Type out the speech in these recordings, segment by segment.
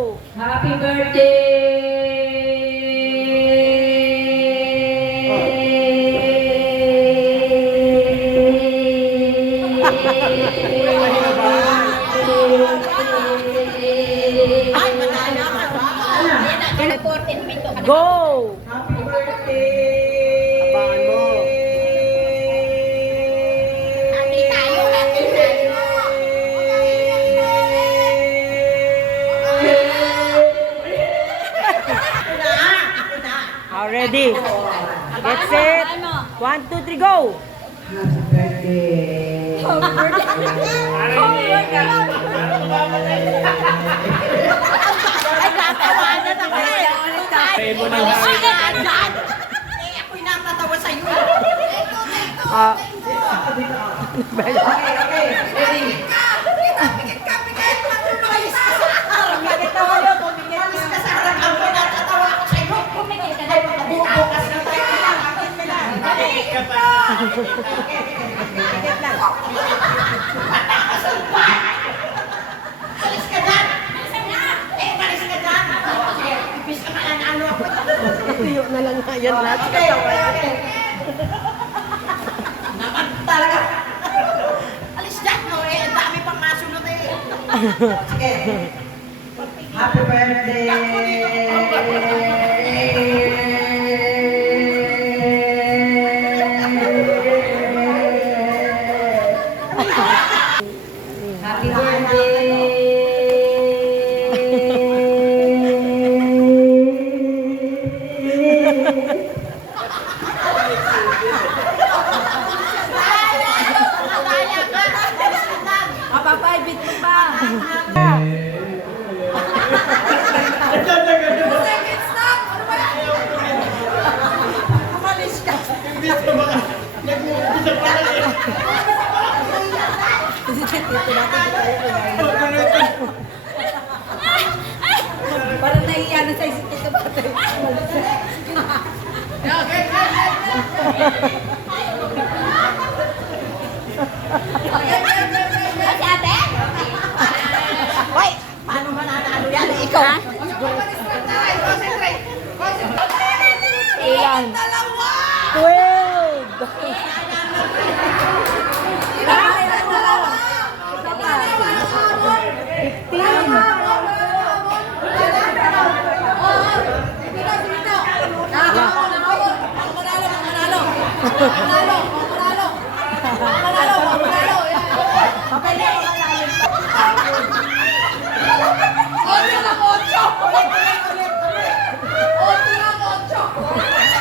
Happy birthday! Go! Happy birthday! Abangan mo. Happy tayo, happy tayo. Ready? Get set. 1, 2, 3, go! Happy birthday! Ay, tatawanan ako eh. Ay, ako'y natatawa sa'yo. Ah, Okay, ready? Pikit ka. Malis ka sa harap. Malis ka sa harap. Ako natatawa ako sa'yo. Ay, bukas na tayo. Pikit ka pa. Pikit lang. Malis ka dyan. Malis ka dyan. Ibis ka ano ako. tuyo na lang nga yan lahat. Okay. Naman talaga. Alis dyan, no? Eh, ang dami pang masunod eh. Sige. Happy birthday! Happy birthday! Madaya ka. Alis ka dyan. Mapapaibit mo pa. Umalis ka. Parang nahiya na sa isip ito batay. Ate? Hoy, paano mananalo yan? Ikaw? Ilan? Dalawa! 12!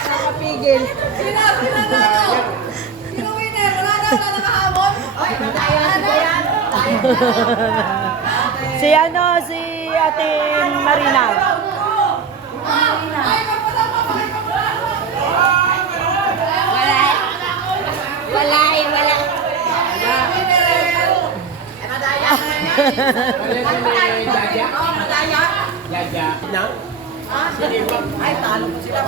Kapigil. Si ano, si Ate Marina. Wala. Ay, talo ko sila.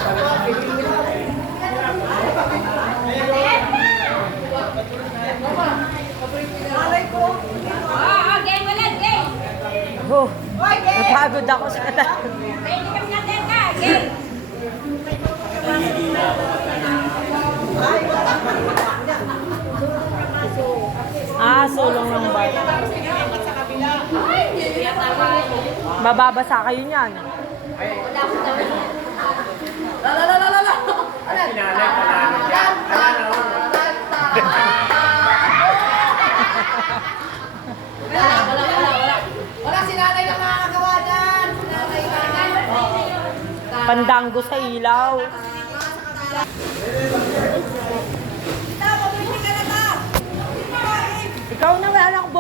Oh, napagod ako sa kata. Sulong ng bar. Mababasa kayo niyan. Wala si nanay lang nakakagawa dyan. Si nanay lang. Pandanggo sa ilaw. Ikaw na wala akong